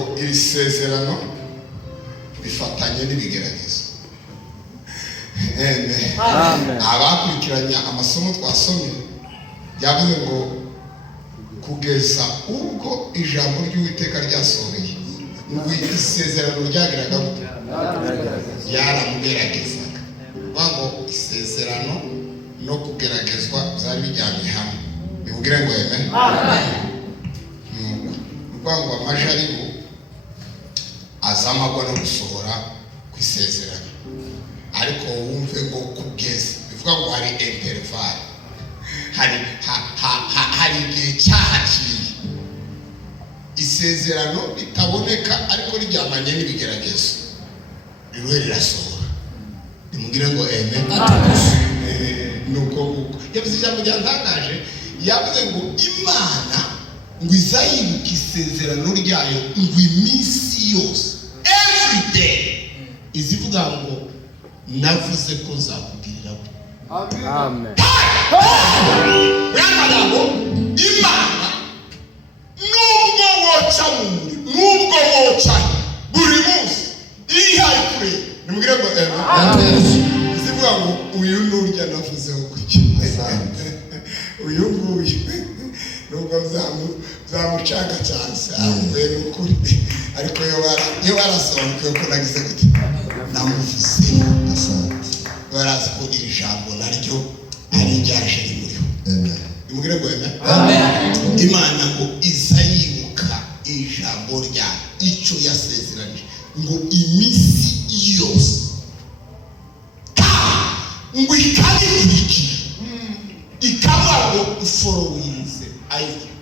ngo iri sezerano bifatanye n'ibigeragezo. Amen. Abakurikiranye amasomo twasomye yavuze ngo kugeza ubwo ijambo ry'Uwiteka ryasohoye, ngo isezerano ryagiraga gute? Yaramugeragezaga. Ngo isezerano no kugeragezwa byari bijyanye hamwe. Bivugire ngo amen. Ngo amajaribu azamagwa no gusohora ku isezerano, ariko wumve ngo kugeza bivuga ngo hari interval, hari igihe cyahaciye isezerano ritaboneka ariko ryamanye n'ibigeragezo riruhe rirasohora. Nimugire ngo amen. Nuko yavuze ijambo ryantangaje, yavuze ngo Imana ngo izayibuka isezerano ryayo ngo iminsi yose, every day, izivuga ngo navuze ko nzakugirira. Amen. Ngo Imana nubwo woca mu muri, nubwo woca buri munsi ihaye kure, nimugire ngo amen. Izivuga ngo uyu nurya navuzeho kuki, uyu nguyu nubwo zamucanga cyane avuye n'ukuri, ariko iyo barasobanukiwe ko nagize gute namuvuze. Barazi ko iri jambo naryo ari ryaje rimuriho. Nimugire ngo amen. Imana ngo izayibuka ijambo rya icyo yasezeranije ngo iminsi yose, ngo ikabikurikira ikabaho uforowinze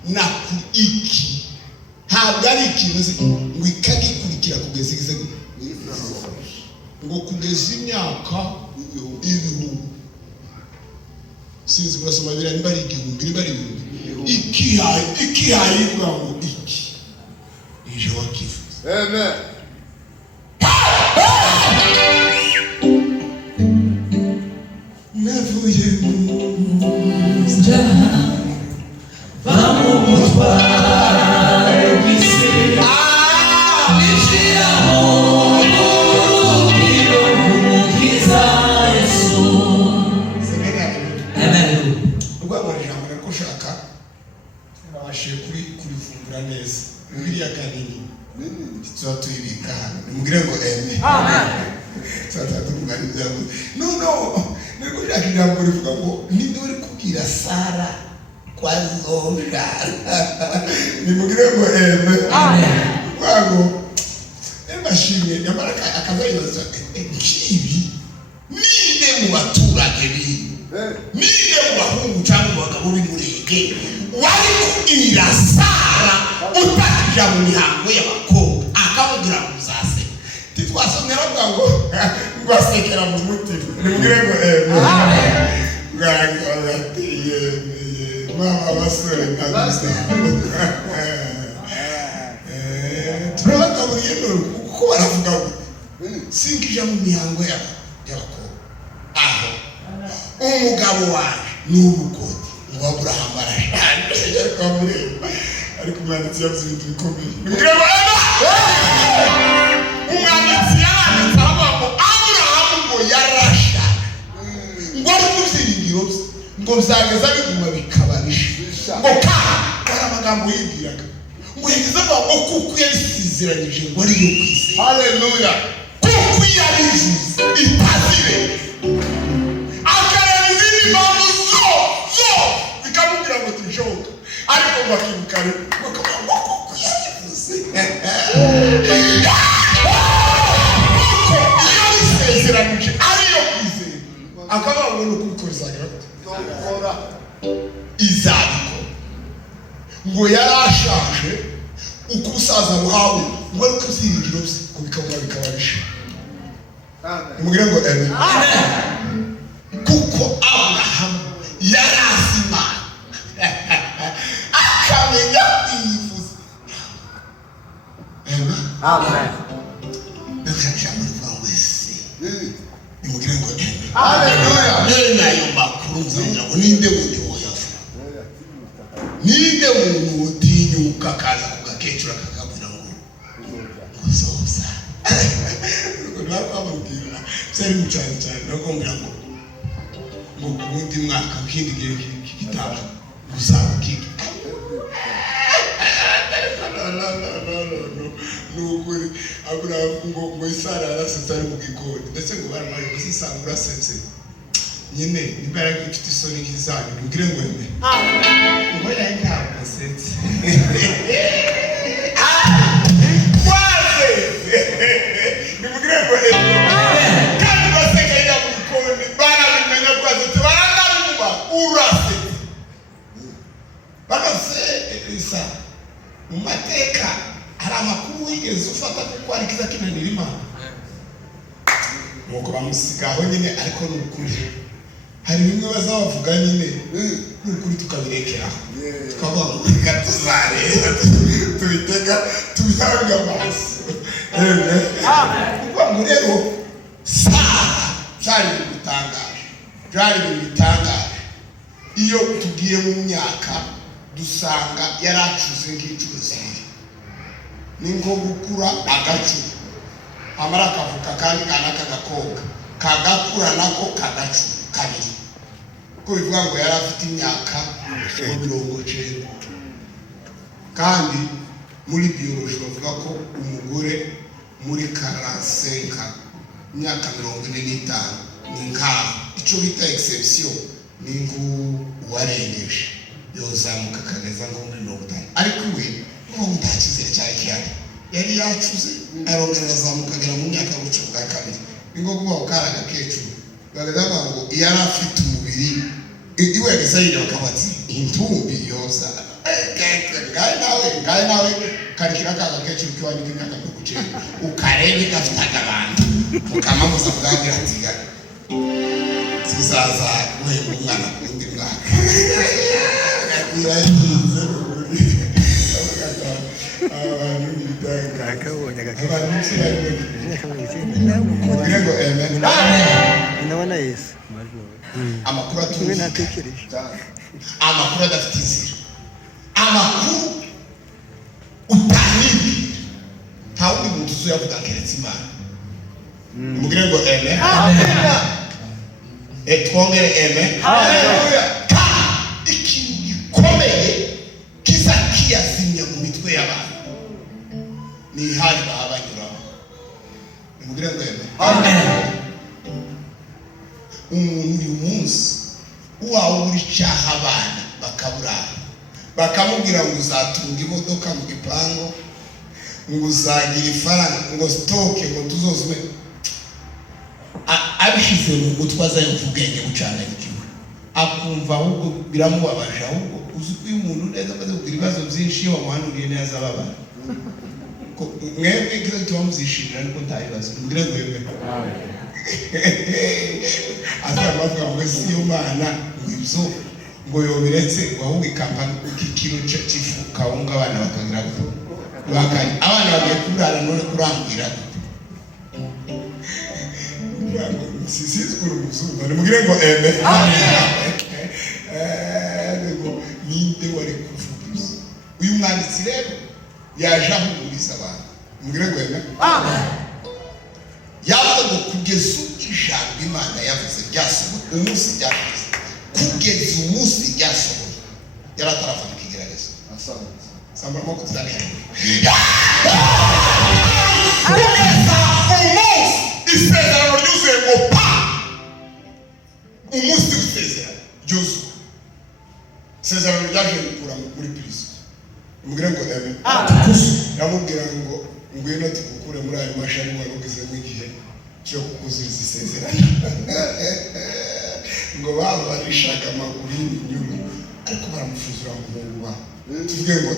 na iki, ntabwo ari ikintu ngo ikagikurikira kugeza igize ngo kugeza imyaka ibihumbi. Sinzi kurasoma biriya niba ari igihumbi niba ari ibihumbi. Ikihaye ivuga ngo iki nije wakivuze. Amen. Navuye mu ijambo rivuga ngo ninde uri kubwira Sara kwa Zoja. Nimugire ngo amen. Wango emashimye nyamara akazayibaza nkibi ninde mu baturage bi, ninde mu bahungu cyangwa mu bagabo b'imurenge wari kubwira Sara utakija mu mihango y'abakobwa akamubwira muzase titwasomye bavuga ngo basekera mu mutima. Nimugire ngo amen. Ngagatiye mama basore ntabisa turabakaburiye kuko baravuga ngo sinkija mu mihango y'abakobwa aho umugabo waje n'urukoti ngo Abraham arashanje ariko umwanditsi yavuze ibintu bikomeye. Nimugire ngo umwanditsi yanditse avuga ngo Abraham ngo yarasha ngo ari kuzirigiro ngo bizageza biguma bikabarisha ngo kandi amagambo yibwiraga ngo yagize ngo kuko yasiziranyije ngo ari yo kwise. Haleluya. Kuko yabivuze itazire akarenza impamvu zo bikamubwira ngo tujoka, ariko bakimukare bakavuga ngo kuko yabivuze kuko yabisezeranije ari yo kwise, akaba ngo kubikoreza izabiko ngo yarashaje uko ubusaza buhawe ngo ari kuziringiro bye ngo bikamura bikabarisha. Nimugire ngo amen. Kuko Abraham yarazima akamenya kwivuza. Amen. Nakaja muri wese. Nimugire ngo amen. Haleluya. Nayo makuru nzira ngo ninde wundi woyafu, ninde muntu utinyuka kaza kugakecura kakabwira ngo bakamubwira cyari mucyane cyane nakombira ngo ubundi mwaka kindi gihe kigitaba gusaba kiki nukuri aburavuga ngo Isara arasetse ari mu gikoni ndetse ngo baramari gusanga urasetse nyine imbaraga ifite isoni kizanye ubwire ngo yeme ngo yanga asetse waze nibwire ngo kandi baseka ya mu gikoni barabimenya kwazo tubaranga urasetse bakase isa mu mateka hari amakuru wigeze ufata kuko ari kiza kinanira Imana nuko bamusigaho nyine ariko n'ukuri hari bimwe bazavuga nyine n'ukuri tukabirekera tukavuga ngo gatuzareba tubitega tubihanga amaso kuko ngo rero cyari bitangaje iyo tugiye mu myaka dusanga yaracuze nk'inshuro zibiri ni nko gukura agacu amara akavuka kandi kana kagakobwa kagakura nako kagacu kabiri ko bivuga ngo yari afite imyaka 90 kandi muri biology bavuga ko umugore muri 45 imyaka 45 ni nkaho icyo bita exception ni uwarengeje yozamuka kageza ngo muri 50 ariko we ngo ndakizere cyari cyane yari yacuze arongera azamuka agera mu myaka y'ubucu bwa kabiri ningo kuba ukaraga kecu bagaza ngo yari afite umubiri iwe gisayire bakabatsi intumbi yoza ngai nawe karikira kaga kecu kiwa ni myaka y'ubucu ukarebe gafitaga abantu ukamamuza kugangira atiga tuzaza we umwana kundi mwaka yayize amakuru adafite inzira amakuru utanibwira nta wundi muntu uzuyavuga keretse Imana mugire ngo twongere haleluya ikintu gikomeye kiza kiyazimya mu mitwe y'abantu ni hari babanyuraho mugire ngo umuntu uyu munsi uwawe uri cyaha abana bakaburana bakamubwira ngo uzatunga imodoka mu gipango ngo uzagira ifaranga ngo stoke ngo tuzozume abishize mu mutwe azayumva ubwenge bucana igiwe akumva ahubwo biramubabaje ahubwo uzi ko uyu muntu neza amaze kugira ibibazo byinshi iyo wamuhanuriye neza ababara mwebwe kiza tubamuzishimira ariko nta bibazo mugire ngo yemwe azamavuga ngo si yo Mana ngibyo ngo yobiretse ngo ahubwo ikampani ukikiro c'ifu kawunga abana bakagira bakanye abana bagiye kurara none kurambira sisi kurumuzumva mugire ngo ninde wari kuvuguruza uyu mwanditsi rero yaje ahumuriza abantu mugire ngo yavuga ngo kugeza ijambo Imana yavuze ryasohoye umunsi ryavuze kugeza umunsi ryasohoye yaratarafa mukigerageza samba mo kutani isezerano ryuzuye ngo pa umunsi w'isezerano ryuzuye isezerano ryaje gukura muri prison mugire ngo yamubwira ngo ngwino tukukure muri ayo mashari wari ugize mu gihe cyo kukuzuriza isezerano ngo baba barishaka amaguru y'inyuma ariko baramufuzura mu ngwa tuvuge ngo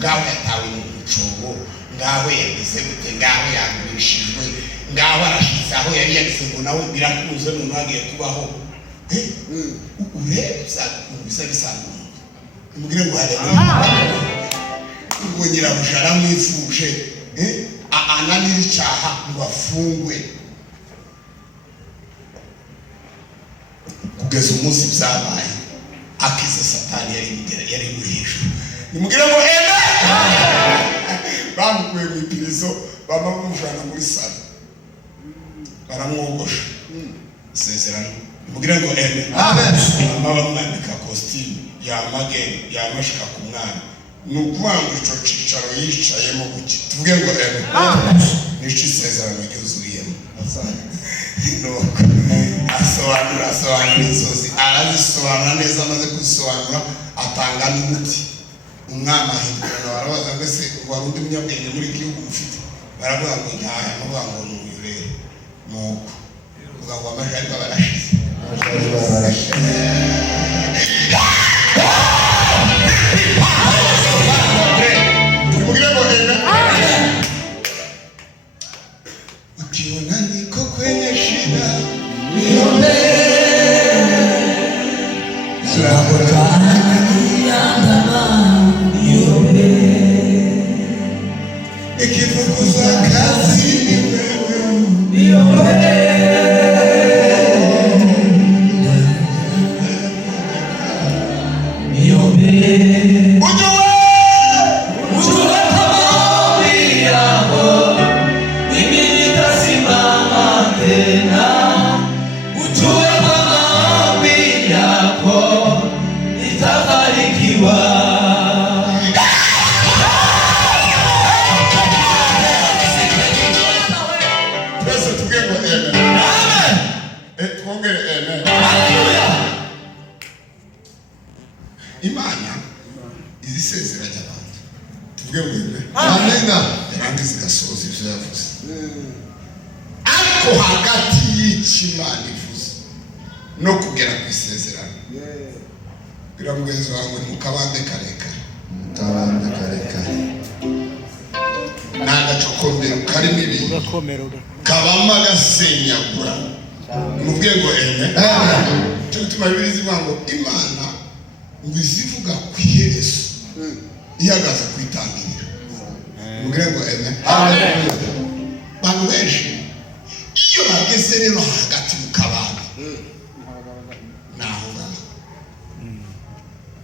ngaho yatawe mu mucobo ngaho yagize gute ngaho yagurishijwe ngaho arashize aho yari yagize ngo nawe birakuze none agiye kubaho urebye bisa bisanzwe mugire ngo ngo nyirabujara mwifuje ananira icyaha ngo afungwe kugeza umunsi byabaye akiza Satani yari muri hejuru nimugire ngo bamukuye mu ipirizo bamamujana muri salo baramwogosha isezerano mubwire ngo amen bamwambika costume yamageni yamashika ku mwana nukwanga ico cicaro yicayemo guki tuvuge ngo amen nici isezerano ryuzuyemo asobanura inzozi arazisobanura neza amaze kuzisobanura atanga n'umuti umwana ahindurana barabaza ngo ese wari undi munyabwenge muri gihugu ufite baravuga ngo ntaya muvuga ngo n'uyu rero nuko uvuga ngo amajari barashize ukiona niko kwenye shida niombe ikifukuzwa kazi ni wewe niombe Imana izisezeranya abantu tuvuge ngo amen yarangiza igasoza ivyo yavuze ariko hagati y'Imana ivuze no kugera ku isezerano biramugenzi wawe mukabande kareka nagacokomero karimo ibintu kabama gasenyagura mubwiye ngo amen cyo gutuma Bibiliya ivuga ngo Imana ngo izivuga ku iherezo ihagaze ku itangiriro mubwiye ngo amen bantu benshi iyo bageze rero hagati mu kabande naho ngaho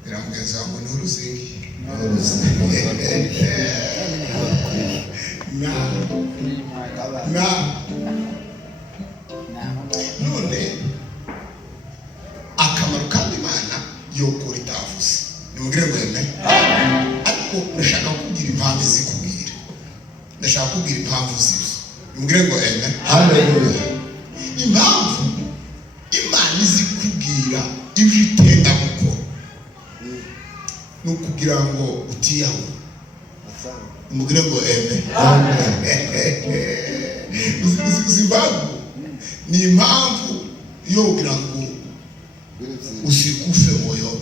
biramugenzi wawe n'uruzingi none akamaro kandi Imana yokora itavuze nimugire ngo amen ariko ndashaka kugira impamvu zikubwira ndashaka kugira impamvu zizo nimugire ngo amen haleluya impamvu Imana izikubwira ibyo itenda gukora no kugira ngo utiyaho nimugire ngo amen zibago ni impamvu yo kugira ngo usikufe moyo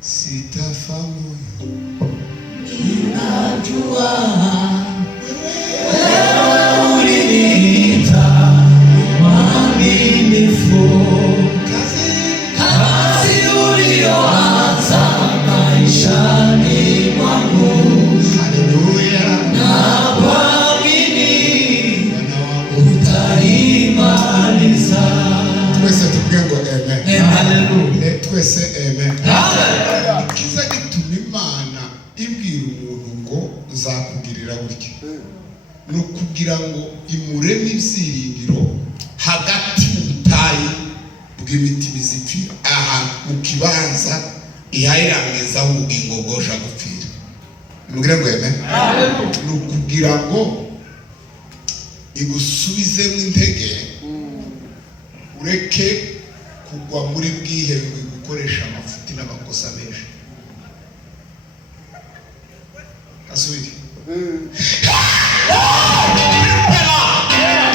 sitafa moyo ninajua wewe uliniita mwaminifu kazi ulioanza maishani mwangu haleluya na kuamini utaimaliza twese tuvuge ngo amen haleluya twese amen kiza gituma Imana ibwira umuntu ngo uzakugirira gutya no kugira ngo imureme ibyiringiro hagati mu butayi bw'imitima izipfira aha mu kibanza ihayirangiza ubugingo bwosha gupfira nimugire ngo amen no kugira ngo igusubizemo intege ureke kugwa muri bwihebe gukoresha amafuti n'amakosa menshi asubiri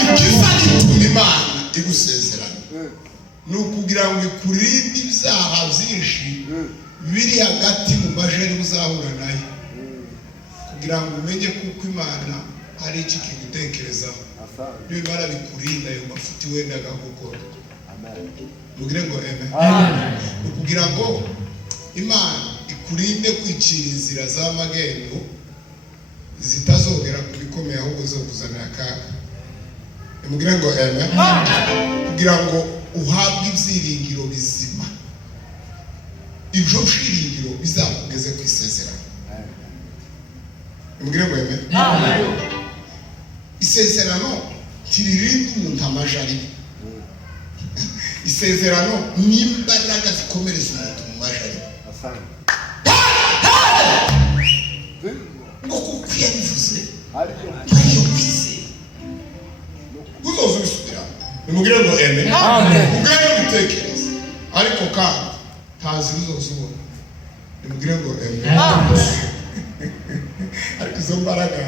ikiza gituma Imana igusezerana ni ukugira ngo ikurinde ibyaha byinshi biri hagati mu majeri uzahura nayo kugira ngo umenye kuko Imana hari iki kigutekerezaho nibimara bikurinda ayo mafuti wendaga gukora mugire ngo amen kugira ngo Imana ikurinde kwicira inzira z'amagendo zitazogera ku bikomeye ahubwo zo kuzanira akaga mugire ngo amen kugira ngo uhabwe ibyiringiro bizima ibyo byiringiro bizakugeze ku isezerano Nimugire ngo amen. Isezerano tirindi umuntu amajari. Isezerano n'imbaraga zikomereza umuntu mu majari. Ngo kukwira bivuze ariyo bize uzozo bisubira. Nimugire ngo amen. Ubwayo bitekereza ariko kandi ntazi uzozo. Nimugire ngo amen. Ariko izo mbaraga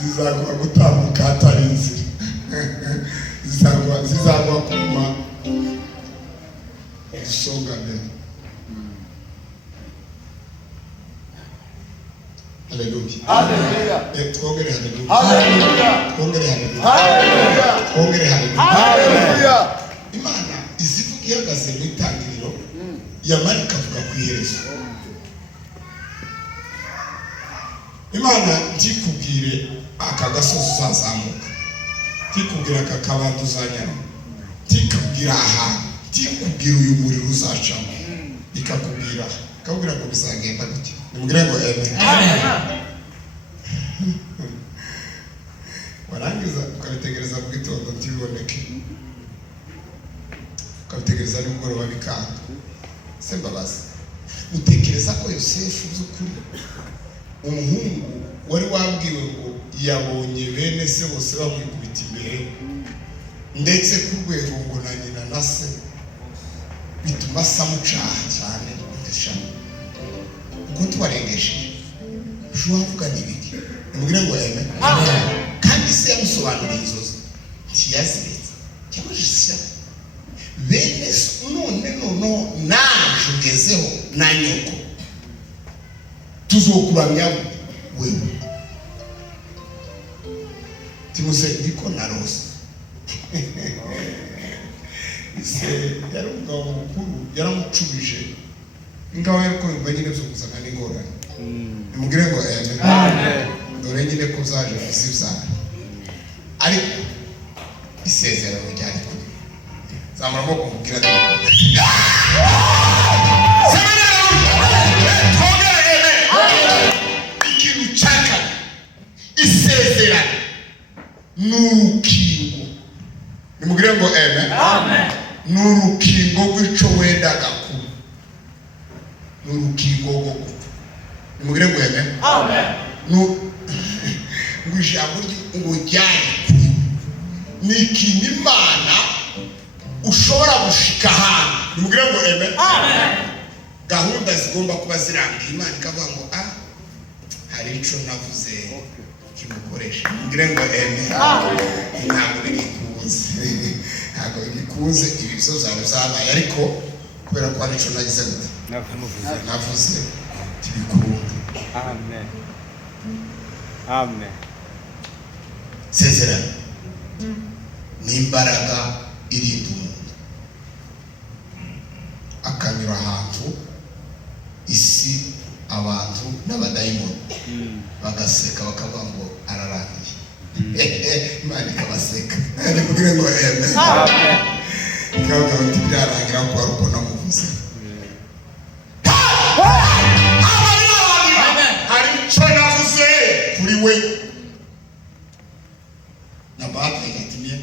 zizagwa gutambuka hatari inzira. Zizagwa kuma usonga mbere. Hallelujah. Hallelujah. Twongere hallelujah. Hallelujah. Twongere hallelujah. Hallelujah. Twongere hallelujah. Hallelujah. Imana izivuga ihagaze mu itangiriro yamara ikavuga ku iherezo. Imana ntikubwire aka gasozi uzazamuka, ntikubwire aka kabando uzanyara, ntikubwire aha, ntikubwire uyu muriro uzacamo, ikakubwira ikakubwira ngo bizagenda gutya. Nimugire ngo amen. Warangiza ukabitegereza mu gitondo ntibiboneke, ukabitegereza nimugoroba bikanga. Se mbabazi utekereza ko Yosefu by'ukuri umuhungu wari wabwiwe ngo yabonye bene se bose bamwikubita imbere ndetse ku rwego ngo na nyina na se bituma samucaha cyane ndashaka ubwo twarengesheje ushobora n'ibiki. Nimugire ngo amen. Kandi se yamusobanuriye inzozi ntiyazibetse cyangwa jisya bene none naje ugezeho na nyoko tuzokuramya wewe timuze ndiko narose. Ise yari umugabo mukuru yaramucubije ingaho yariko nyine byo kuzana n'ingorane. Nimugire ngo amen. Dore nyine ko zaje kuzibyara ariko isezerano ryari kuri zamara mo kumubwira ikintu cyaka isezerano n'urukingo. Nimugire ngo amen. N'urukingo rw'ico wendaga ku n'urukingo rwo gupfa. Nimugire ngo amen. Ngo ijambo ngo ryari ni ikintu Imana ushobora gushika hano. Nimugire ngo amen. Gahunda zigomba kuba zirangiye Imana ikavuga ngo hari ico navuze kimukoresha. Nimugire ngo amen. Ntabwo bikuze ntabwo bikuze ibi byo zabaye ariko kubera ko ari ico nagize gute navuze tibikunda. Amen. Amen. Sezerano ni imbaraga irinda umuntu akanyura ahantu isi abantu n'abadayimoni bagaseka bakavuga ngo ararangiye. Imana ikabaseka. Nimugire ngo amen. Ikavuga ngo byarangira ko ari uko namuvuze. Hari icyo navuze kuri we na baada ikatimia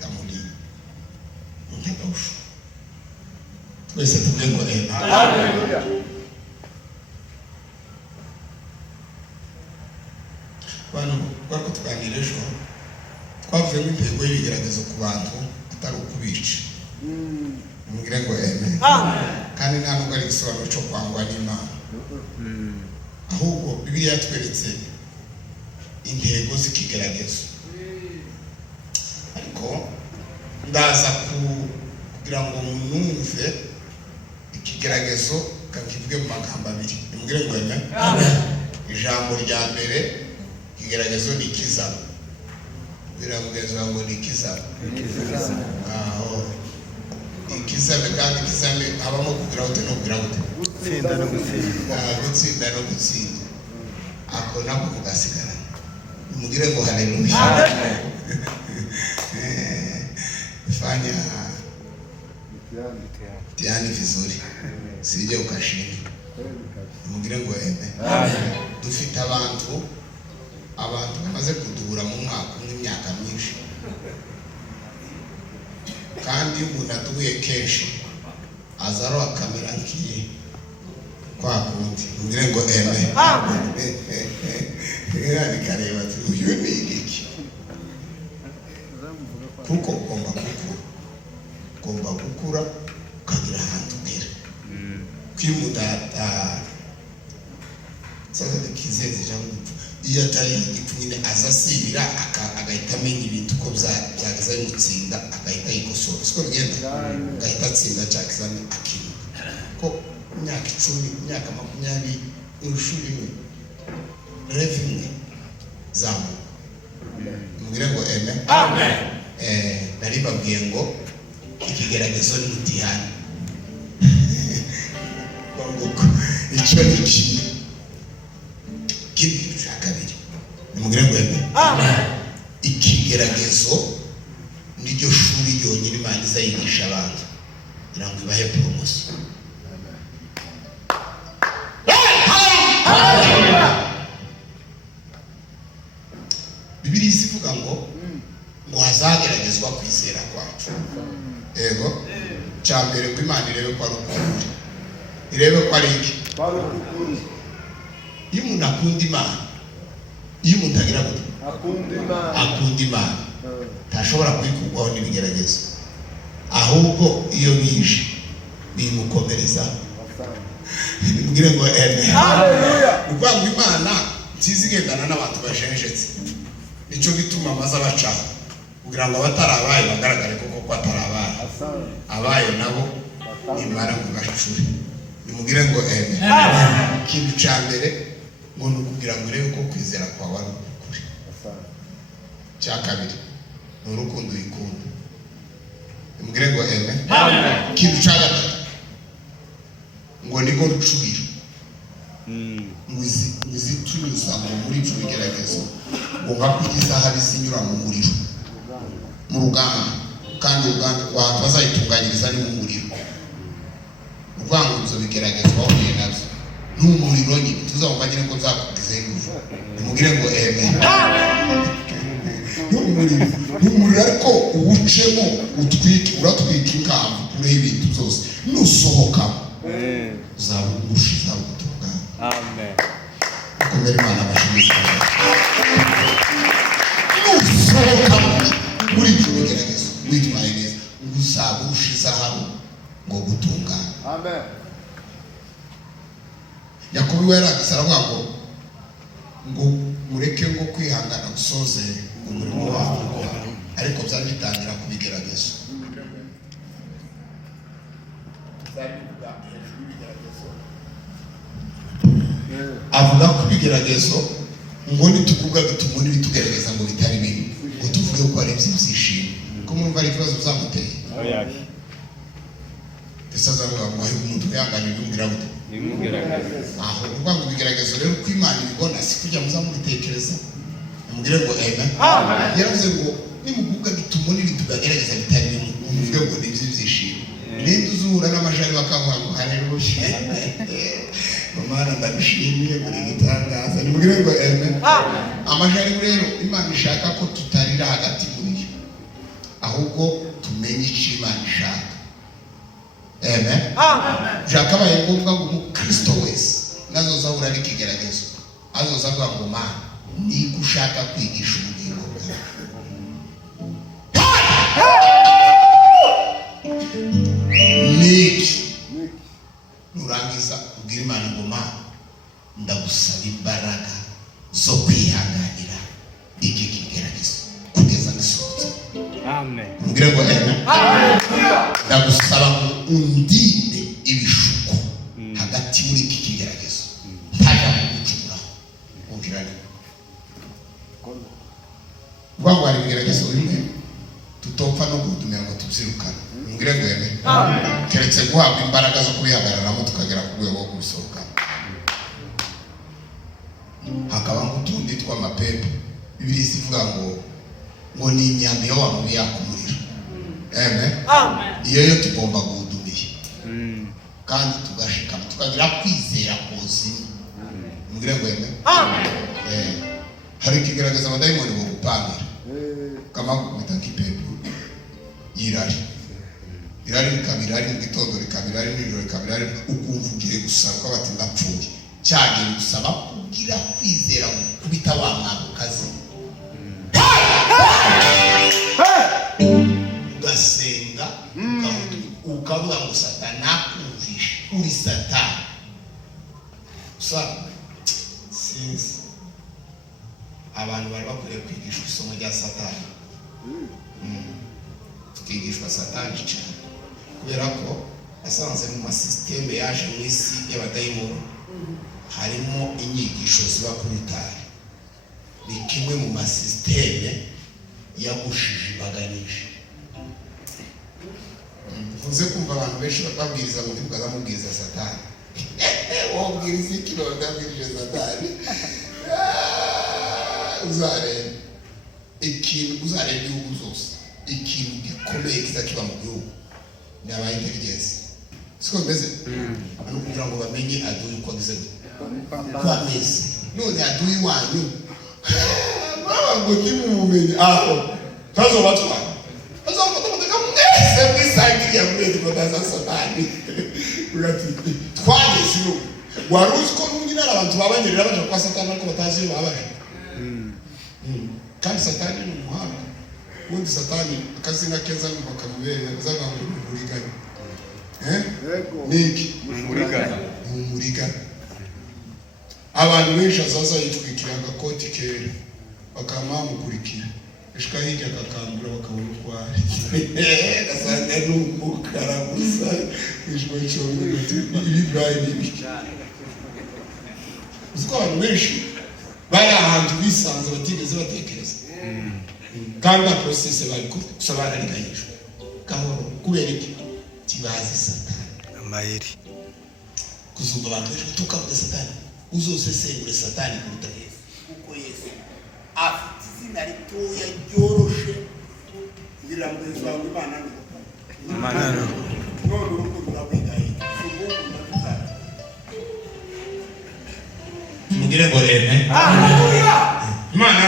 damuni ntabusho twese tumengo amen. Hallelujah. Bako tuganira ejo twavuye mu intego y'ibigeragezo ku bantu atari ukubica. Nimugire ngo amen. Kandi nta nubwo ari igisobanuro cyo kwangwa n'Imana, ahubwo Bibiliya yatweretse intego z'ikigeragezo. Ariko ndaza kugira ngo mwumve ikigeragezo kakivuge mu magambo abiri. Nimugire ngo amen. Ijambo rya mbere ikigeragezo ni ikizaba. Biramugeza ngo ni ikizaba. Ikizabe kandi ikizabe habamo kugira ute no kugira ute gutsinda no gutsinda. Gutsinda no gutsinda ako nako kugasigara. Nimugire ngo haleluya. Fanya mtihani vizuri, sije ukashinda. mugire ngo eme. Dufite abantu bamaze kuduhura mu mwaka n'imyaka myinshi, kandi umuntu aduhuye kenshi azaro akamera nkiye kwa kundi, mugire ngo eme. Yani kareba ati uyu ni iki, kuko ugomba gukura ukagira ahantu ugera. Kwimudata sasa nikizeze jambo iyo atari ipfunyine azasibira agahita amenya ibintu ko byageza mutsinda, agahita yikosora, siko bigenda, agahita atsinda cyakizana akiruka. Ko imyaka 10 imyaka 20 urushuri imwe revenue zamu, mugire ngo amen. Nari babwiye ngo ikigeragezo ni mutihani icyo ni kintu cya kabiri, mugire ngo amen. Ikigeragezo niryo shuri ryonyine Imana izayigisha abantu kugira ngo ibahe promotion. Bibiliya ivuga ngo hazageragezwa kwizera kwacu. Yego, cyambere ko Imana irebe ko ari ukuri, irebe ko ari iki. Iyo umuntu akunda Imana, iyo umuntu agira ngo akunda Imana, ntashobora kwikugwaho n'ibigeragezo, ahubwo iyo bije bimukomereza. Mugire ngo amen. Ubwo Imana nzizigendana n'abantu bashenjetse, nicyo gituma amaze abacaho kugira ngo abatarabaye bagaragare koko atarabaye, abaye nabo imara ngo bacure. Mugire ngo amen. Ikintu cya mbere ngo ni ukugira ngo urebe ko kwizera kwawe ari ukuri. Cya kabiri ni urukundo uyikunda. Mugire ngo amen. Ikintu cya gatatu ngo niko rucuriro, ngizitunyuza muri ibyo bigeragezo, ngo ngakugeza aho bizinyura mu muriro, mu ruganda, kandi uruganda abantu bazayitunganyiriza ni mu muriro. Uvuga ngo ibyo bigeragezo wahuye nabyo n'umuriro nyine tuzamubagire ko nzakugeze hejuru. Mugire ngo amen. N'umuriro ariko uwucemo uratwika inkambi kure y'ibintu byose, nusohokamo uzaba urushiza gutungana. Amen. Ukomere Imana amashimwe. Nusohoka muri ibyo bigeragezo witwaye neza, uzaba urushiza hano ngo gutungana. Amen. Yakobo yaragize aravuga ngo mureke ngo kwihangana gusoze umurimo wabo, ariko byari bitangira kubigeragezo. Avuga ku bigeragezo ngo nitukuvuga bituma n'ibitugerageza ngo bitari bibi, ngo tuvuge ko ari ibyishimo. Ko mwumva ari ikibazo uzamuteye. Ese azavuga ngo aho umuntu yangana ibimubwira gute? Aho uvuga ngo bigeragezo rero ko Imana ibibona, si kujya muzamubitekereza. Mugire ngo amen. Yaravuze ngo nimukuvuga bituma n'ibitugerageza bitari bibi, muvuge ngo ni ibyishimo. Ninde uzura n'amajari bakavuga ngo haleluya, Imana ndabishimiye muri gitangaza. Nimugire ngo amen. Amajari rero Imana ishaka ko tutarira hagati muri yo, ahubwo tumenye icyo Imana ishaka. Amen. Jakabaye ngombwa ngo umukristo wese nazoza ura n'ikigeragezo azoza avuga ngo Mana ni gushaka kwigisha ubugingo bwawe. Niki nurangiza ubwira Imana ngo Mana ndagusaba imbaraga zo kwihanganira iki kigeragezo kugeza gisohotse. Amen. Mugire ngo amen. Ndagusaba ngo undinde ibishuko hagati muri iki kigeragezo, ntajya kugucura. Mugire ngo hari ibigeragezo bimwe tutopfa no gutumira ngo tubyirukane. Mugire ngo amen. Keretse guhabwa imbaraga zo kubihagararamo tukagera ku rwego rwo gusohoka. Hakaba nk'utundi tw'amapepe Bibiliya ivuga ngo ni imyambi yo wamubi yakumurira. Amen. Iyo yo tugomba guhudumiye kandi tugashikama tukagira kwizera ko kuzimu. Mugire ngo yeme. Hari kigaragaza abadayimoni bo gupangira. Kama kumita kipepo. Irari kabirari mu gitondo rikabirari nijoro rikabirari ukumva ugiye gusaba ko bati ndapfuye. Cyane gusaba kugira kwizera kubita wa mwana kazi. Ugasenga ukavuga ngo Satani akumvisha uri Satani. Sinzi abantu bari bakwiye kwigishwa isomo rya Satani. Tukigishwa Satani cyane kubera ko asanze mu masisiteme yaje mu isi y'abadayimoni harimo inyigisho ziba kuri tari. Ni kimwe mu masisiteme yagushije baganisha. Uze kumva abantu benshi babwiriza ngo ndibuka mubwiriza Satani. Wabwiriza ikironda bwirije Satani. Uzarebe ikintu uzarebe igihugu zose ikintu gikomeye kizakiba mu gihugu ni abayintelligence. Siko bimeze ano kugira ngo bamenye aduyi uko agize kwa mezi none aduyi wanyu ngo ntimumenye aho tazo batwara tazo bataka mwese mwisangiriye mwese bataza Satani ugati twageze no waruzi ko n'unyina abantu babanyerera baje kwa Satani ariko batazi babaje. Kandi Satani ni umuhanga. Ubundi Satani akazina keza ngo bakamubera zaga mu muriganya. Niki muriganya. Abantu benshi azaza yitwikira agakoti kera bakamamukurikiye. Eshika hirya akakambura bakabona utwari. Gasanga n'umukara gusa ijwe cyo ibi Brian ibi. Uziko abantu benshi bari ahantu bisanze batigeze batekereza. Kandi process bari kusaba ariganyishwa. Gahoro kubera iki kibazi Satani. Amayeri. Kuzumba abantu benshi tukavuga Satani. Uzosesengure Satani kuruta Yesu. Kuko Yesu afite izina ritoya ryoroshe ngira ngo izwa mu Imana ni. Imana no. None urukundo rw'Imana. Mugire ngo eme. Haleluya. Imana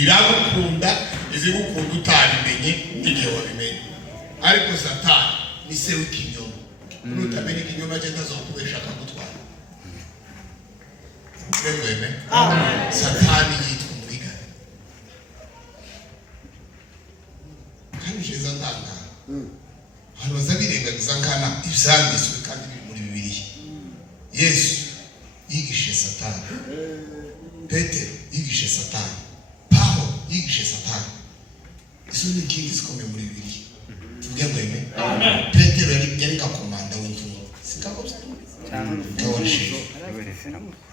iragukunda izigukunda utabimenye igihe wabimenye. Ariko Satani ni se w'ikinyoma. Nutamenye ikinyoma cye ntazokubesha akagutwara. Mugire ngo eme. Satani yitwa umuriganya. Kandi jeza ndanga. Hano zabirengagiza nkana ibyanditswe kandi biri muri Bibiliya. Yesu yigishe Satani. Petero yigishe Satani. Paulo yigishe Satani. Izo ni inkingi zikomeye muri Bibiliya. Tuvuge ngo eme. Petero yari gakomanda w'intumwa. Sikakobye. Kawarishe.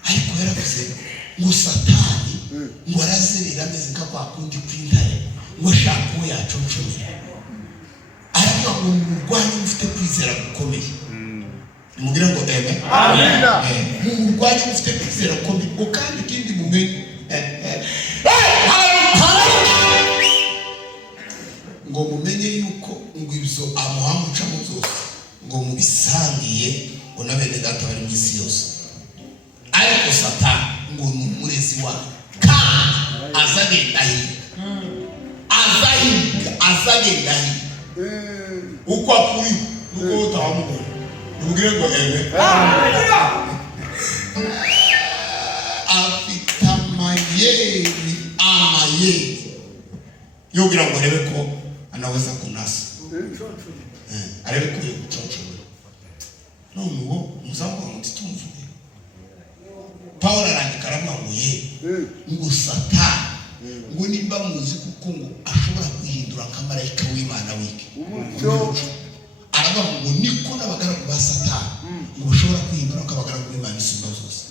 Ariko yaravuze ngo Satani ngo arazerera ameze nka kwa kundi kw'intare ngo ashaka uwo yaconcomera. Aravuga ngo murwanye mufite kwizera gukomeye. Mugire ngo eme. Amina. Murwanye mufite kwizera gukomeye ngo kandi ikindi mumenye. Ngo mumenye yuko ngo ibyo amuhamuca mu zose ngo mubisangiye ngo nabene data bari mu isi yose. Ariko Satani ngo ni umurezi wawe kandi azagenda higa uko akuri nuko utamubona. Mugire ngo eme. Afite amayeri yogira ngo arebe ko anaweza kunasa. Arebe ko yoguconcomera. None uwo muzambo mutumvuge. Paulo arandika aramuye ngo Satani ngo nimba muzi kuko ngo ashobora guhindura akamarayika w'Imana wiki. Aravuga ngo niko n'abagaragu ba Satani ngo bashobora kwihindura akabagaragu w'Imana isumba zose.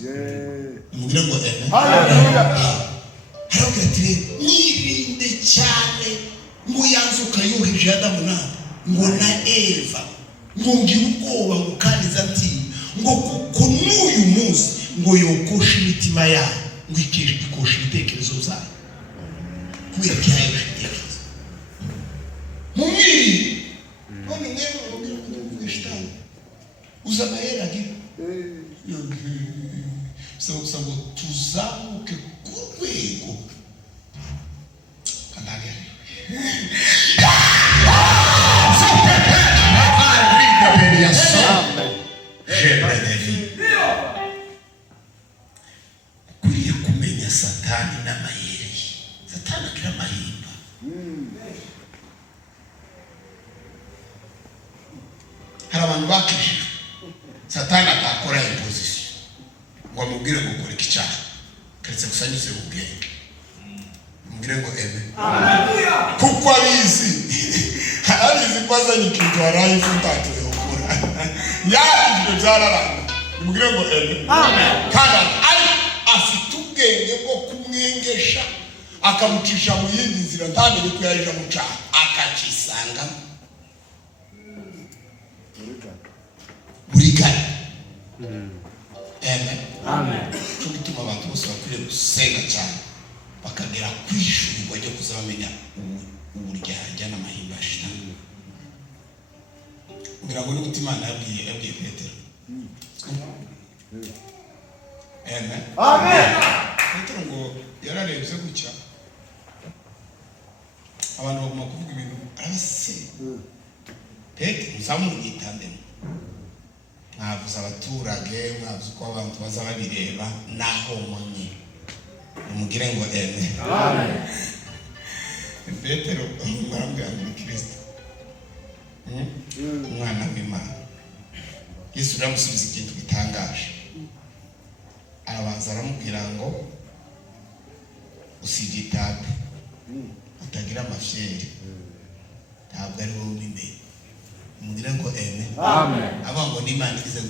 Mugire ngo eme. Haleluya. Haravuga ati nirinde cyane ngo yanzuka yoheje Adamu ngo na Eva ngo ngira ubwoba ngo kandi zati ngo kuko n'uyu munsi ngo yokosha imitima yabo ngo ikosha ibitekerezo byabo kubera ko yaje ibitekerezo mumiri none mwebwe mubwira ko mwishitanye uzana yera agira gusa ngo tuzamuke ku rwego ukwiriye kumenya Satani n'amayeri. Satani agira amahimba. Hari abantu bakijijwe Satani atakora imposition ngo amubwire ngo ukora icyaha keretse gusa nyuze ubwenge, mubwire ngo amen, kuko abizi ko azanye ikintu warayifutatse ukora yakijwe byararanga, mubwire ngo amen. Kandi ari afite ubwenge bwo kumwengesha akamucisha mu yindi nzira ntamenye ko yaje mu cyaha akakisangamo burigana. Amen. Cyo gituma abantu bose bakwiriye gusenga cyane bakagera kwishurirwa ryo kuzamenya uburyarya n'amahimba ya Shitani. Ngira ngo n'umutima yabwiye Petero. Amen. Petero ngo yararebye gutya abantu bagomba kuvuga ibintu arase. Petero muzamunyitandemo, mwavuze abaturage, mwavuze uko abantu baza babireba naho mwe mugire ngo amen. Petero umwambwe wa Kristo, umwana w'Imana. Yesu aramusubiza ikintu gitangaje, arabanza aramubwira ngo usibye itabi utagira amafyeri ntabwo ari wowe imbere. Mugire ngo amen. Abango n'Imana igize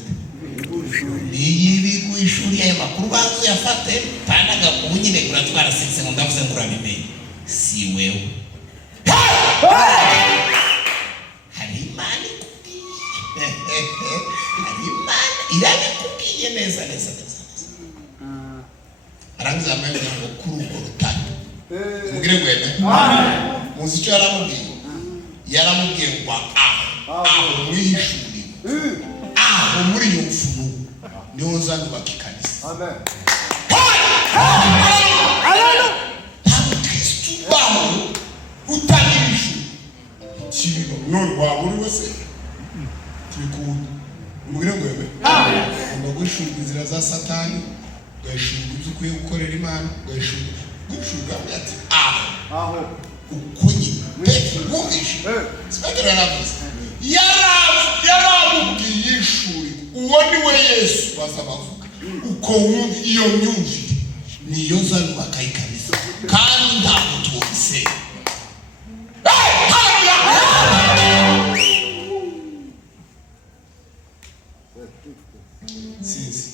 niyibi ku ishuri ayo makuru bazo yafate tanaga kunyine kuratwara sitse ngo ndavuze ngo urabimenye si wewe. Hari Imana ikubwiye, hari Imana irabikubwiye neza. Arangiza amenya ngo kuri urwo rutare. Mugire ngo amen. Muzi icyo yaramubwiye ngo aho mwihishuri, aho muri iyo mfumu niho nzanubaka ikanisa. Ntabwo Kristo ubaho utabihishu kibiba none waba uri wese tubikunda. Mugire ngo amen. Ugomba guhishurwa inzira za Satani, ugahishurwa ibyo ukwiye gukorera Imana, ugahishurwa ati aho uko nyine Petero muhishe. Petero yaravuze yaramubwiye ishuri uwo ni we Yesu baza bavuga uko wumva iyo myumvire niyo nzanubaka ikanisa kandi ntabwo tuwise. Sinzi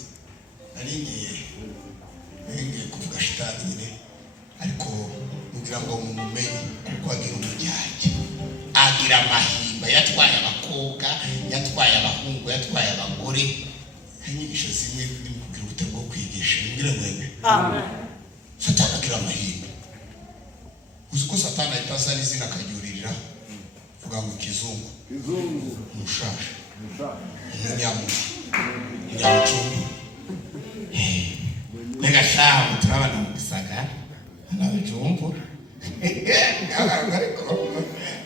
ngiye kuvuga Shitani nyine, ariko kugira ngo mumenye kuko agira umujyajya, agira amahimba, yatwaye abakobwa, yatwaye abahungu, yatwaye abagore. Inyigisho zimwe ni kugira ubutego bwo kwigisha. Mugire ngo amen. Satani agira amahimba. Uzi ko Satani ahita azana izina akaryuririra vuga ngo kizungu, umushasha, umunyamushi, umunyamucungu. Negashamu turabana mu Gisagara n'abajumbura. Ariko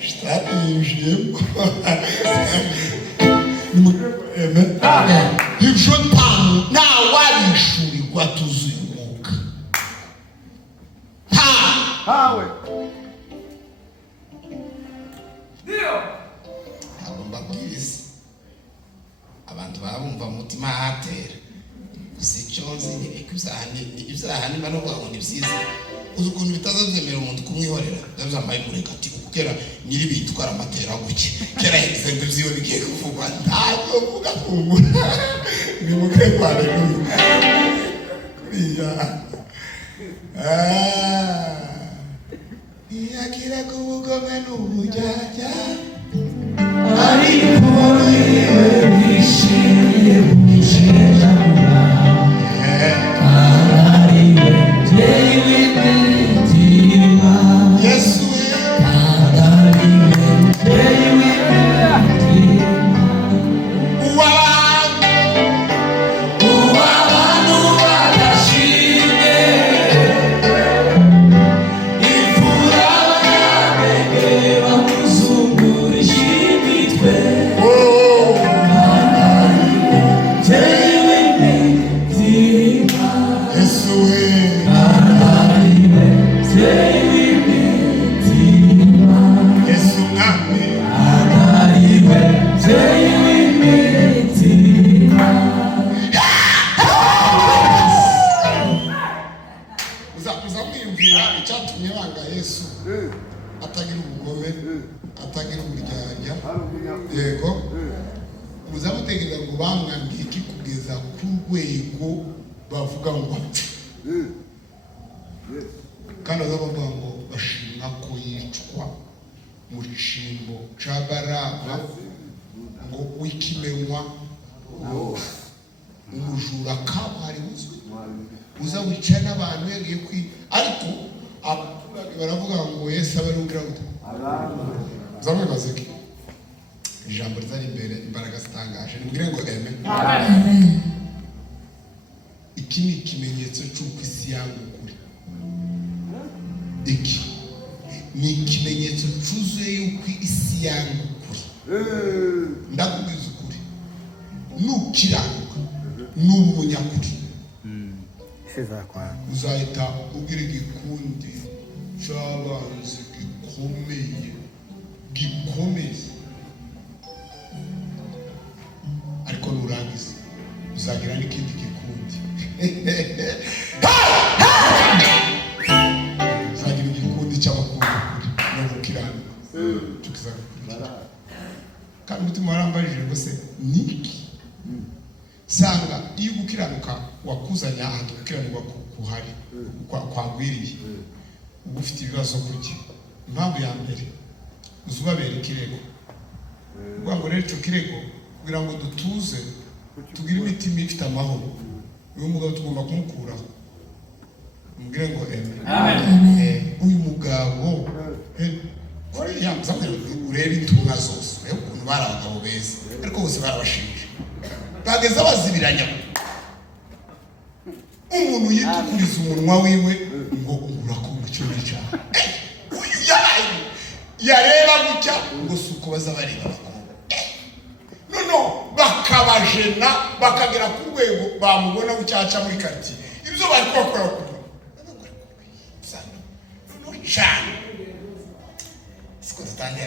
Shitani yinjiyemo. Amen. Ibyo ntamu ntawarishurirwa tuzuye umwuka. Hawe ntabwo mbabwiriza abantu babumva umutima hatera. Gusa icyo nzi ni ko ibyaha niba no kuvuga ngo ni byiza. Uzi ukuntu bitazazemera umuntu kumwihorera byambaye kureka ati kera nyiri bitwara amatera guke kera yagize ngo byiwe bigiye kuvugwa ntabwo uvuga kumura ni mugire kwa haleluya yagira kubugome n'ubujyajya ariko yishimiye kumushinja Yesu uwa ndababwira icyatumye banga Yesu atagira ubugome atagira uburyarya yego muzamutegereza ngo bamwambiye iki kugeza ku rwego bavuga ngo apfe kandi azabavuga ngo bashima ko yicwa mu cimbo ca Baraba ngo wikimenywa umujura kabuhari uzwi uza wica n'abantu yagiye ariko baravuga ngo Yesu abarungira gute zamwibaze ki ijambo rizari imbere imbaraga zitangaje nimugire ngo amen. Iki ni ikimenyetso cy'uko isi yangu kuri iki ni ikimenyetso cyuzuye yuko isi yangu kuri ndakubwiza ukuri nukiranuka n'umunyakuri uzahita ugira igikundi cy'abanzi gikomeye ariko nurangiza uzagira n'ikindi gikundi uzagira igikundi cy'abakunda no gukiranuka tukizagukurikira kandi umutima warambarije ngo se niki sanga iyo gukiranuka wakuzanya ahantu gukiranirwa kuhari kwagwiriye uba ufite ibibazo kurya impamvu ya mbere uzubabera ikirego uvuga ngo rero icyo kirego kugira ngo dutuze tugire imitima ifite amahoro uyu mugabo tugomba kumukuraho umubwire ngo amen. Uyu mugabo urebe intumwa zose urebe ukuntu bari abagabo beza ariko bose barabashinje bageze bazibiranya umuntu yitukuriza umunwa wiwe ngo urakunda icyo cyaha yareba gutya ngo si uko baza bareba abakobwa nono bakabajena bakagera ku rwego bamubona gucyaca muri karitsiye ibyo bari kubakora cyane siko dutangiye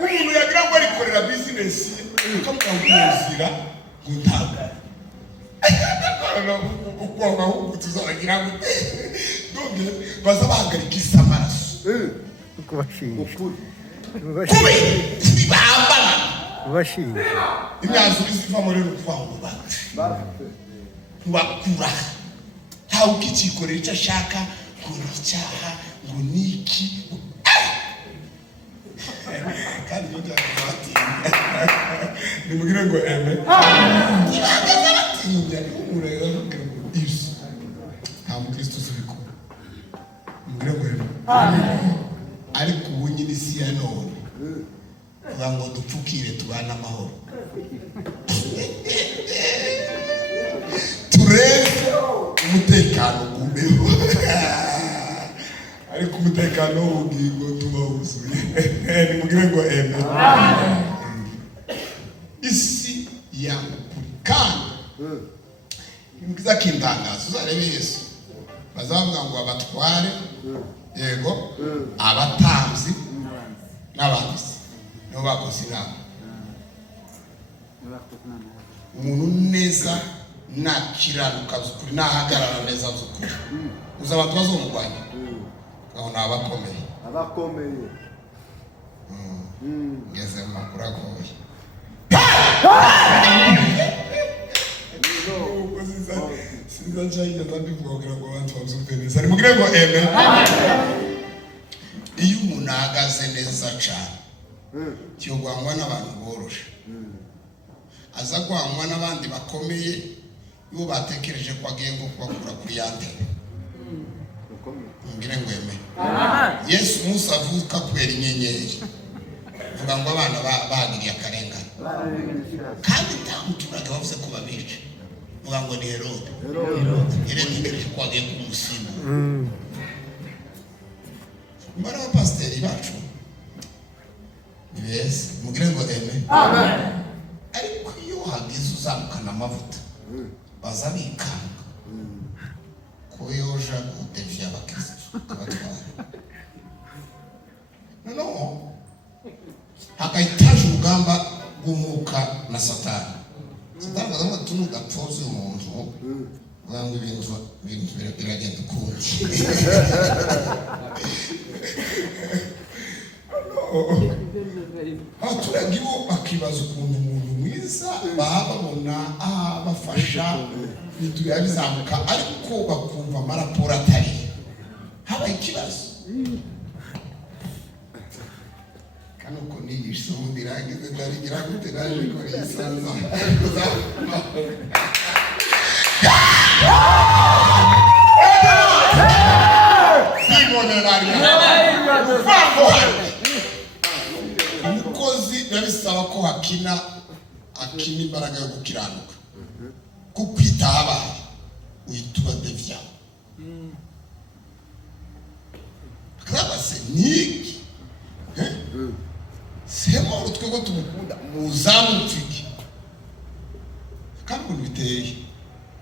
umuntu yagira ngo arikorera bizinesi ukamuzira ngo ntabwo ukwanga ahubwo tuzagira ngo none baza bahagarika isi amaraso bambana imyanzuro iziva muri ruvango bakura ntawe ukikikorera icyo ashaka ngo ni icyaha ngo ni iki kandi ibyo byakubatinya nimugire ngo amen. Batinya niho umuntu yazavuga ngo ibyo nta mukristo uzibikora nimugire ngo amen. Ariko ubu nyine isi ya none kugira ngo dupfukire tubane amahoro turebe umutekano gumeho ariko umutekano w'ubugingo tuba wuzuye nimugire ngo amen. Isi yakuri kandi nimwiza kindangazo uzarebe Yesu bazavuga ngo abatware yego abatamzi n'abanditsi nibo bakoze inama umuntu neza nakiranuka zukuri nahagarara neza zukuri uza abantu bazomurwanya aho abakomeye ngeze mu makuru agoye sinzacayiza ndabivuga kugira ngo abantu babyumve neza nimugire ngo amen. Iyo umuntu ahagaze neza cyane cyo gwangwa n'abantu boroshe aza gwangwa n'abandi bakomeye bo batekereje ko agiye ngo kubakura kuri yantebe ngire ngo amen. Yesu Musa avuka kubera inyenyeri vuga ngo abana bagiriye akarengane kandi ntamuturage bavuze ko babica vuga ngo ni Herode ntegereje ko agiye kumusimba mbara abapasiteri bacu ni beza mugire ngo amen. Ariko iyo hagize uzamukana amavuta baza bikanga ko yoja gutevya abakristo kabatwara noneho hakahitaje urugamba rw'umwuka na Satani Satani azamo tuntu gatoze umuntu banga ibintu biragenda ukundi. Abaturage bo bakibaza ukuntu umuntu mwiza bababona bafasha ibintu biba bizamuka ariko bakumva amaraporo atari habaye ikibazo. Kandi uko nigisha ubundi irangize ndarigira gute naje kora igisaza umukozi babisaba ko akina imbaraga yo gukiranuka kukwita abaye uyituba devya kabase niki sema urutwego tumukunda muzamutiki kandi ukuntu biteye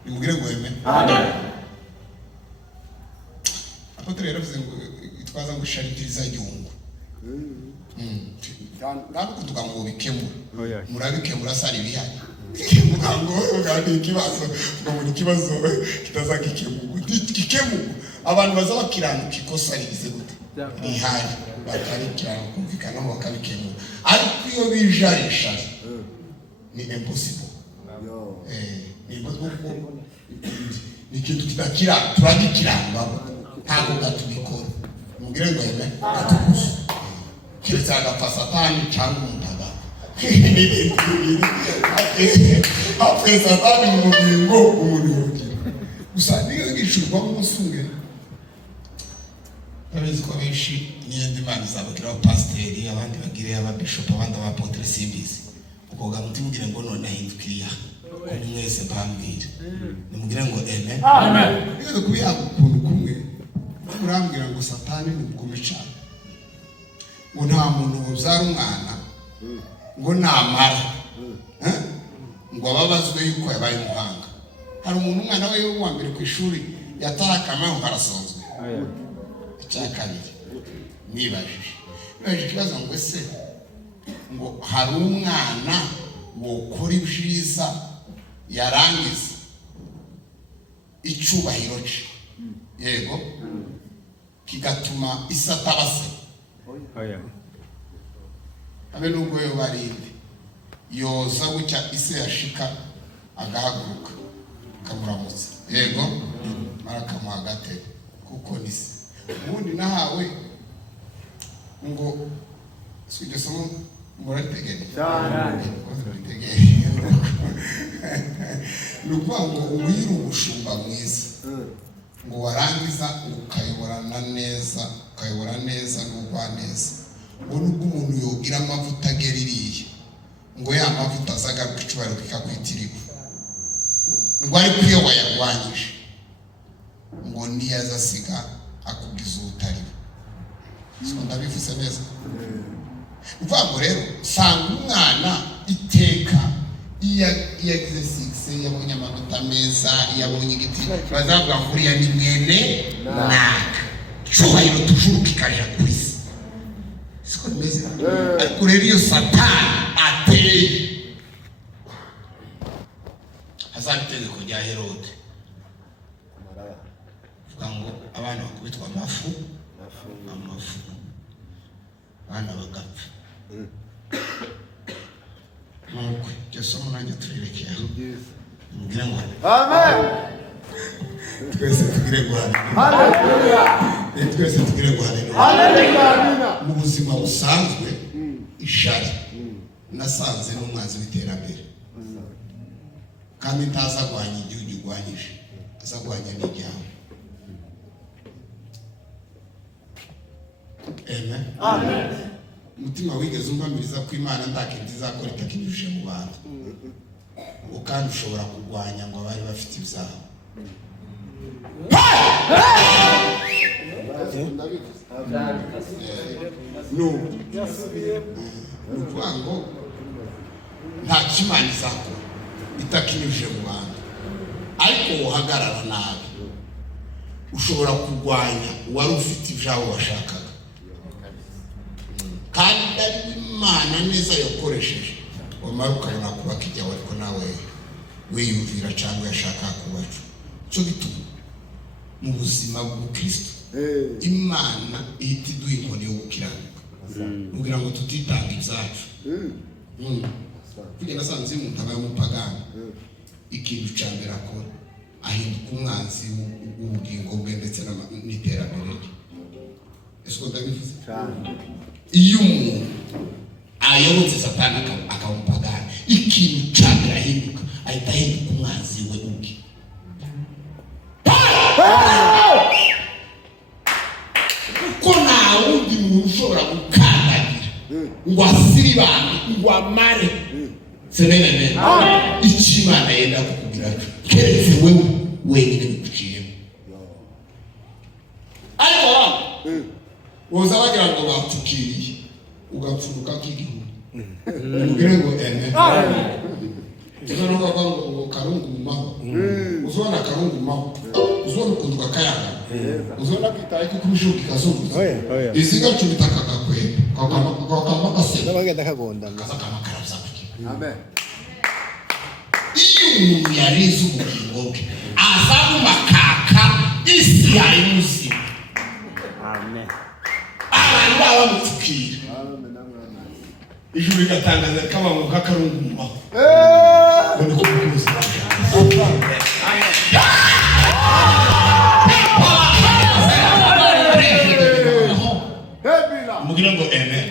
nimubwire ngo yeme amen. Apotre yaravuze ngo itwaza ngo sharikiriza yungu kandi kutuga ngo bikemura murabikemura sari bihari mugango ugandi ikibazo ngo ni kibazo kitazagikemugo kikemugo abantu bazabakiranuka ikosa rigize gute bihari bakarikirana kumvikana ngo bakabikemura ariko iyo bijarisha ni impossible. Ni impossible. Ni kintu kitakira turagikirana ntabwo gatubikora mugire ngo yeme atukuze kiritsanga pa Satani cyangwa umuntaga hafi Satani mu bingo umuntu yogira gusa niyo gicurwa mu musunge abezi ko benshi n'indi Imana izabakira abapasiteri abandi bagire ababishop abandi abapotre simbizi ukoga mutimugire ngo none ahindukiriya kuri mwese bambire nimugire ngo amen amen. Niyo kubiha ukuntu kumwe murambwira ngo Satani ni mugume cyane ngo nta muntu uzara umwana ngo namara ngo ababazwe yuko yabaye umuhanga. Hari umuntu umwana we wa mbere ku ishuri yatarakama ngo arasonzwe icyakabiri nibajije ikibazo ngo ese ngo hari umwana wokora ibyiza yarangiza icubahiro cye yego kigatuma isatabase abe nubwo yo barinde yoza gucya ise yashika agahaguruka kamuramutse yego marakamuha agatebe kuko nise ubundi nahawe ngo sijye somo murategere nukuvuga ngo uwira ubushumba mwiza ngo warangiza ukayobora neza n'ugwaneza ngo nubwo umuntu yogira amavuta ageririye ngo ya mavuta azagaruka icubahiro kikakwitirirwa ngo ariko iyo wayarwanyije ngo niyazasiga akugiza ubutariwe. So ndabivuze neza uvuga ngo rero sanga umwana iteka yagize 6 yabonye amanota meza yabonye igiti bazavuga ngo uriya ni mwene naka cyubahiro tujuruka ikaja kuri se siko bimeze. Ariko rero iyo Satani ateye hazabitegeko rya Herode vuga ngo abana bakubitwa amafu abana bagapfa nuko Yesu nanjye turirekeye mubwire ngo amen twese tugire ngo haleluya twese tugire ngo haleluya. Mu buzima busanzwe ishari nasanze n'umwanzi w'iterambere kandi ntazagwanya igihugu igwanyije azagwanya n'ijyaho. Amen amen. Umutima wigeze umpamiriza ko Imana ndakindi izakora itakinyujije mu bantu ngo kandi ushobora kurwanya ngo abari bafite ibyaha nukuvuga ngo nta kimana izakora itakinyujije mu bantu ariko uhagarara nabi ushobora kurwanya uwari ufite ibyaha washakaga kandi ari Imana neza yakoresheje wamara ukabona kubaka ijyawe ariko nawe wiyumvira cyangwa yashaka kubacu. Cyo gituma mu buzima bw'Ukristo Imana ihita iduha inkoni yo gukiranuka kugira ngo tutitanga ibyacu. Kugira nasanze umuntu aba umupagani ikintu cya mbere akora ahinduka umwanzi w'ubugingo bwe ndetse n'iterambere rye. Ese ko ndabivuze iyo umuntu ayobotse Satani akaba umupagani ikintu cya mbere ahinduka ahita ahinduka umwanzi we ubwe. Kuko nta wundi muntu ushobora gukandagira ngo asiribane ngo amare senene icyo Imana yenda kukubwira keretse wewe wenyine bikuciyemo. Ariko woza wagira ngo bapfukiriye ugapfuruka k'igihugu umubwire ngo uzana ngo karungu mumaho uzona karungu mumaho uzona ukuntu gakayaga uzona kwitaye ko kubishuka ikazunguza iziga cubitaka gakwe kakamba gasema bagenda kagonda kazakama karabzabuki. Amen. Iyo umuntu yarize ubugingo bwe azamu makaka isi yayimuzi. Amen. Abantu baba mupfukira ijuru rigatangaza kama ngo kakarungu mumaho ngo kubukuza. Mugira ngo amen.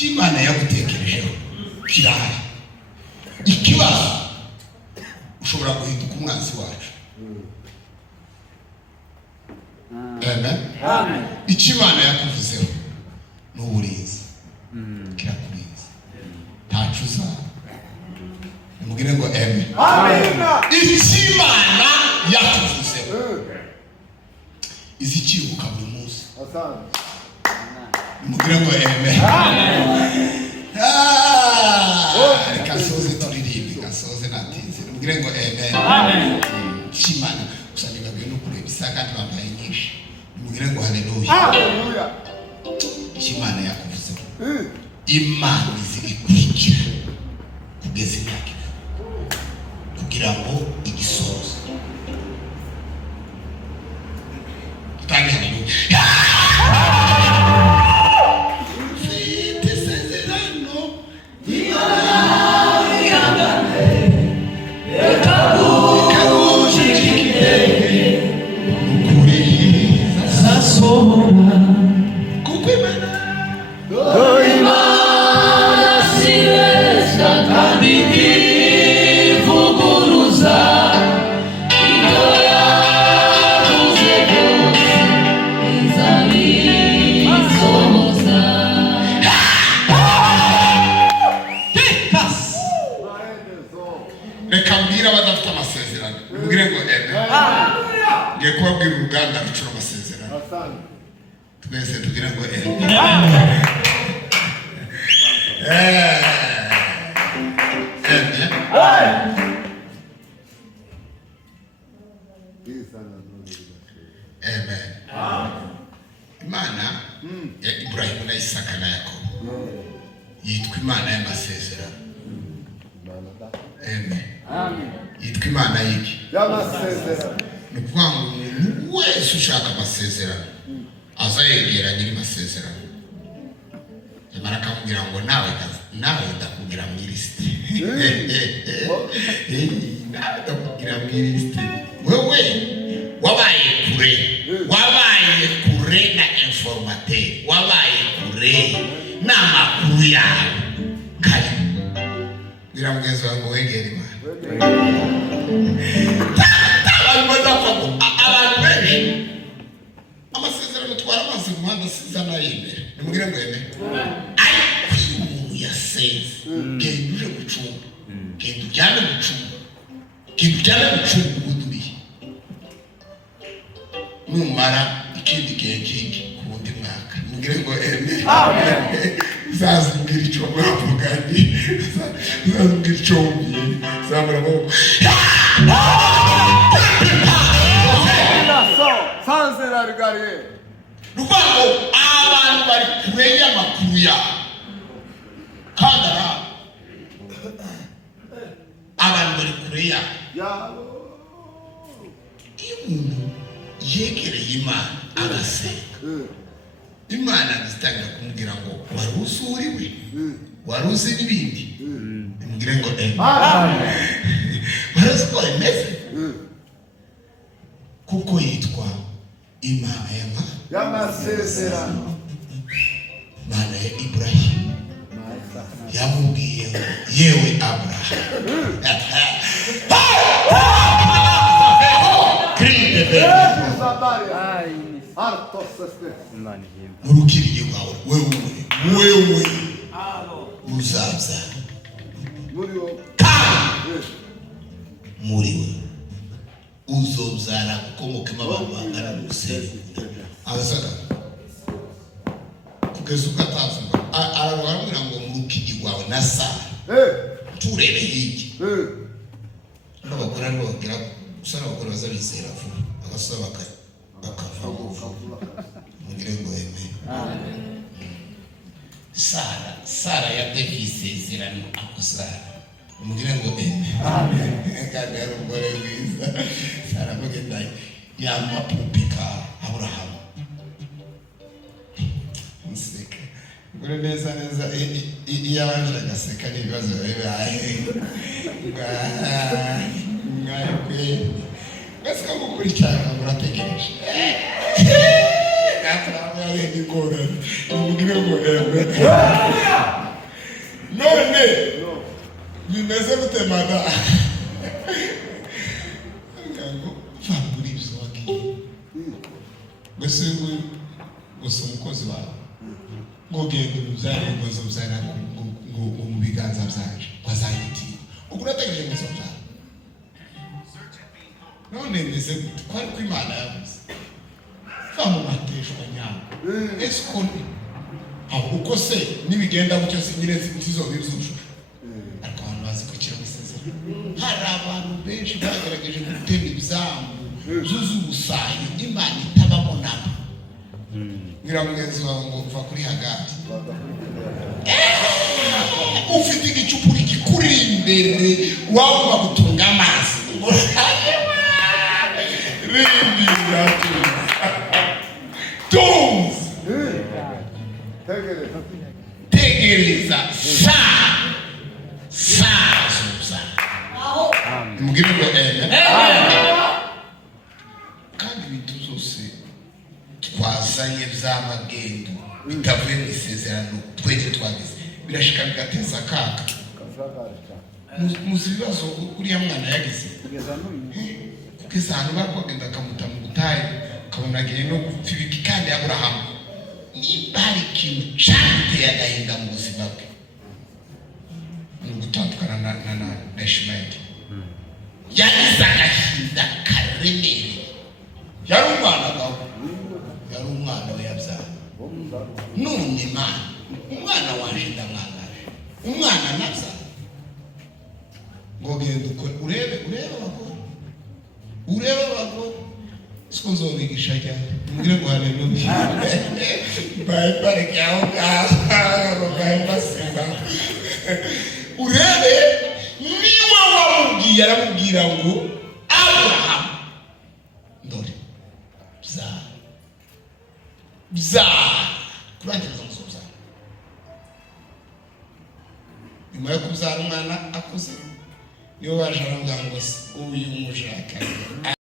Imana yagutekerejeho kirahari. Ikibazo ushobora guhinduka umwanzi wacu. Amen. Imana yakuvuzeho n'uburinzi kirakurinze ntacuza. Mugira ngo amen. Imana yakuvuzeho izikiruka buri munsi. Mugira ngo amen. Kasoze turirimbe kasoze natinze. Mugira ngo amen. Imana usanga byo no kureba isaka twambaye nyinshi. Mugira ngo haleluya. Imana yakuvuze. Imana izikurikira kugeza imyaka kugira ngo igisoze. Tangi haleluya. Kubabwira uruganda rucura amasezerano twese tugira ngo Imana ya Ibrahimu na Isaka na Yakobo yitwa Imana y'amasezerano. Amen. Yitwa Imana y'iki? Y'amasezerano. Nukuvuga ngo umuntu wese ushaka amasezerano aza yegera nyiri amasezerano. Imana akamubwira ngo nawe ndakubwira mu ilisiti. Nawe ndakubwira mu ilisiti. Wewe wabaye kure na informateur, wabaye kure n'amakuru yawe kari ngira mugezi wangu wegera Imana. Abantu benshi amasezerano twara amazi mu muhanda sizana y'imbere nimugire ngo yeme ariko umuntu yasenze genda uje gucunga genda ujyane gucunga ubuduriye numara ikindi gihe kiki ku wundi mwaka nimugire ngo yeme uzazibwira icyo mwavuganye uzazibwira icyo wumviye zamura amaboko Sanzera rigariye. Ruvango abantu bari kure y'amakuru ya kandi iyo umuntu yegereye Imana agasenga, Imana izitangira kumubwira ngo wari uzi uriwe, wari uzi n'ibindi, imubwire ngo amen. Wari uzi ko imeze kuko yitwa Imana y'amasezerano, Imana ya Ibrahimu. Yamubwiye ngo yewe Abrahamu, murukiriye kwawe wewe uzabyara muri we uzobyara gukomokamo abantu bangana n'umusenyi. Abasaga kugeza uko atazumva arababwira ngo murukiriye kwawe na Sara turebe hirya n'abagore n'ababwira gusa n'abagore bazabizera vuba agasaba bakavamo mugire ngo amen. Sara yatewe isezerano akuzara, mugire ngo amen. Kandi ari umugore mwiza. Sara mugenda yamapupika Aburahamu museka ngure neza iyo abanje agaseka n'ibibazo bibaye mwakwe gasika gukurikirana murategereje gatrabare n'ikora mugire ngo amen. None bimeze gute mada ngo famburi bizogi gusa umukozi wawe ngo genda ubyare ngo zobyara ngo mu biganza byanje kwazayiti ubwo urategereje ngo zobyara. None bimeze gute kwari ko Imana yavuze famu mateshwa nyabo eskonde aho uko se nibigenda gutyo sinyire zizobizusha ariko abantu bazi kwikira musezero. Hari abantu benshi bagerageje gutema ibizambu zuzu ubusayi Imana itabamo nabo. Ngiramwezi wawe ngo uva kuri hagati ufite igicupuri kikuri imbere wawe bagutunga amazi rindi tegereza saa zuza mugire ngo kandi ibintu byose twazanye by'amagendo bitavuye mu isezerano twese twagize birashika bigateza akaga. Muzi ibibazo uriya mwana yagize kugeza ahantu bakagenda akamuta mu butayu ukabona agiye no gupfa ibiki. Kandi Aburahamu niba hari ikintu cyateye agahinda mu buzima bwe ni ugutandukana na Ishimayeli. Yagize agahinda karemereye. Yari umwana gawe, yari umwana we yabyara. None Imana umwana wanje ndamwangaje, umwana nabyara ngo genda ukore urebe abagore siko nzobigisha cyane mugire ngo haleluya. Bye parike aho ngaho bye basiba urebe niwe wamubwiye aramubwira ngo Abrahamu ndore bza kurangiza umusoza nyuma yo kubyara umwana akuze niwe waje aravuga ngo uyu mushaka